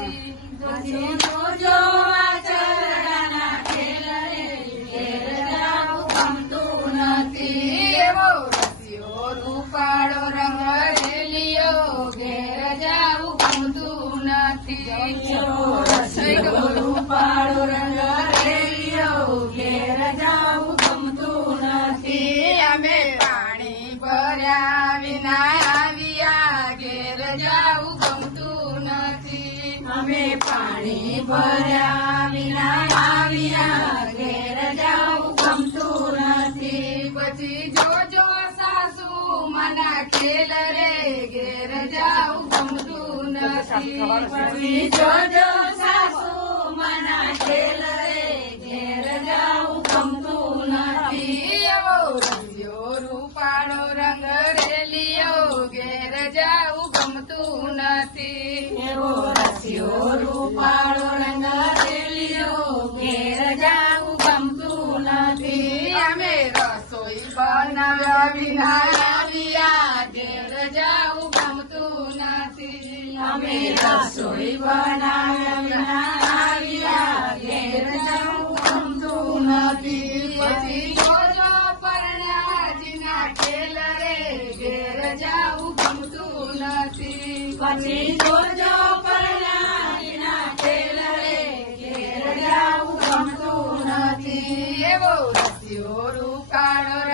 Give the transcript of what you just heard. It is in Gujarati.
નથી. પછી જોજો આ ચરડાના ખેલ રે, ઘેર જાવું ગમતું નથી. એવો રસિયો રૂપાળો રંગ રેલિયો, ઘેર જાવું ગમતું નથી. રસિયો રૂપાળો રંગ રેલિયો, ઘેર જાવું ગમતું નથી. અમે પાણી ભર્યા વિના આવ્યા, ઘેર જાવું ગમતું નથી. અમે પાણી ભર્યા વિના આવ્યા, ઘેર જાવું ગમતું નથી. પછી જોજો સાસુ મના ખેલ રે, ઘેર જાવું ગમતું નથી. પછી જોજો સાસુ મના ખેલ રે, ઘેર જાવું ગમતું નથી. એવો રસિયો રૂપાળો રંગ રેલિયો, ઘેર જાવું ગમતું નથી. એવો રસિયો રૂપાળો રંગ રેલિયો, ઘેર જાવું ગમતું નથી. અમે રસોઈ બનાવ્યા વિના આવ્યા, ઘેર જાવું ગમતું નથી. અમે રસોઈ બનાવ્યા વિના આવ્યા, ઘેર જાવું ગમતું નથી. પછી જોજો પરણાજીના ખેલ રે, ઘેર જાવું ગમતું નથી. પછી જોજો